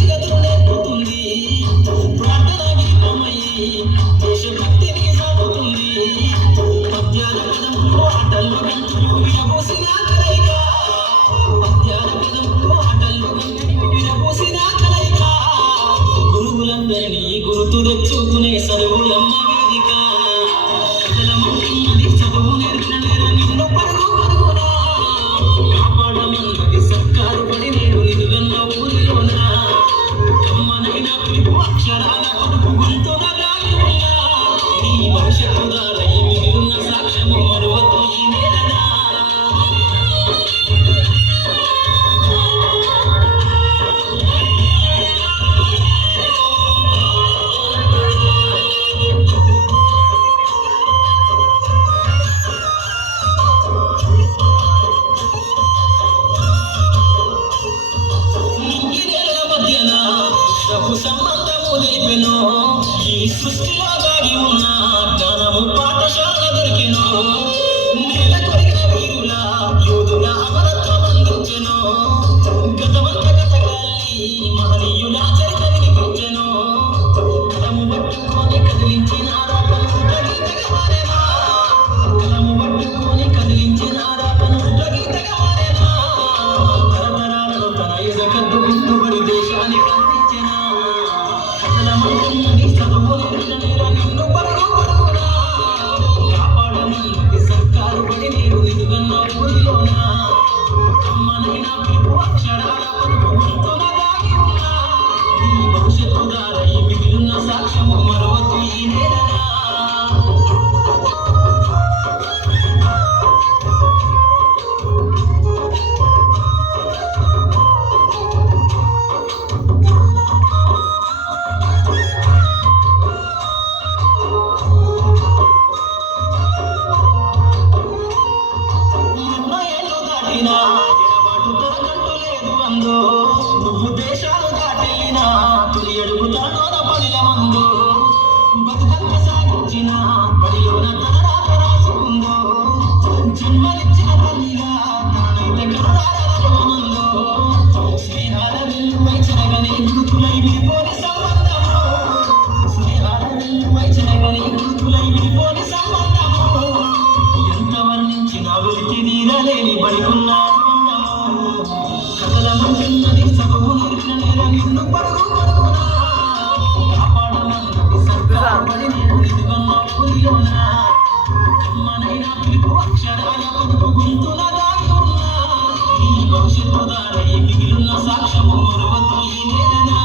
స్థితిగతులు నేర్పుతుంది. ప్రార్థన గీతమయ్యి దేశభక్తిని సాగుతుంది. పద్యాల పదములు ఆటల్లో గంతులు విరబోసిన కలయిక. పద్యాల పదములు ఆటల్లో గంతులు విరబోసిన కలయిక. గురువులందరినీ గుర్తు తెచ్చుకునే చదువులమ్మ వేదిక. కథలమంటున్నది చదువు నేర్పిన నేర నిన్ను పరుగు పరుగునా కాపాడమన్నది సర్కారు పడి నేడు నిలువెన్న ఊరిలోన. కమ్మనైన పిలుపు అక్షరాల కొడుకు గొంతున దాగి ఉన్నా. నీ భవిష్యత్తు దారై మిగిలిన సాక్ష్యము మరువతో ఈ నేలనా. ప్రభు సంబంధము తెలిపెను. ఈ సృష్టిలో దాగి ఉన్న జ్ఞానము పాఠశాల దొరికెను. నేల కొరిగిన వీరుల యోధుల అమరత్వం అందించెను. గతమంత గతగాలి మహనీయుల చరిత వినిపించెను. కలము పట్టుకొని కదిలించిన రాకను గీతగా మారెనా. కలము పట్టుకొని కదిలించిన రాకను గీతగా మారెనా. తరతరాలలో తన ఎదకద్దు గుర్తుబడి దేశానికి సర్కారు పడి నీరు నిలువెన్న ఊరిలోన. కమ్మనైన పిలుపు అక్షరాల పలుకు గొంతున దాగి ఉన్నా. నీ భవిష్యత్తు దారై మిగిలిన సాక్ష్యము మరవద్దు ఈ నేలనా. ఎడబాటు తొలగట్టు లేదు అందో. నువ్వు దేశాలు దాటెళ్ళినా తొలి అడుగుతానోన పడిల మందు. బతుకంత సాగించిన పడిలోన తన రాత రాసుకుందో. జన్మనిచ్చిన తల్లిగా తానైతే కరుణారమందో. స్నేహాల వెల్లువై చెరగని గురుతులై విడిపోని సంబంధము. స్నేహాల వెల్లువై చెరగని గురుతులై విడిపోని సంబంధము. ఎంత వర్ణించిన వెలికి తీరలేని బడికున్నాడు. కథలమంటున్నది చదువు నేర్పిన నేల నిన్ను పరుగు పరుగునా కాపాడమన్నది సర్కారు పడి నేను నిలువన్న ఊరిలోన. కమ్మనైన పిలుపు అక్షరాల కొడుకు గొంతున దాగి ఉన్నా. ఈ భవిష్యత్తు దారై మిగిలిన సాక్ష్యము మరువతో ఈ నేలనా.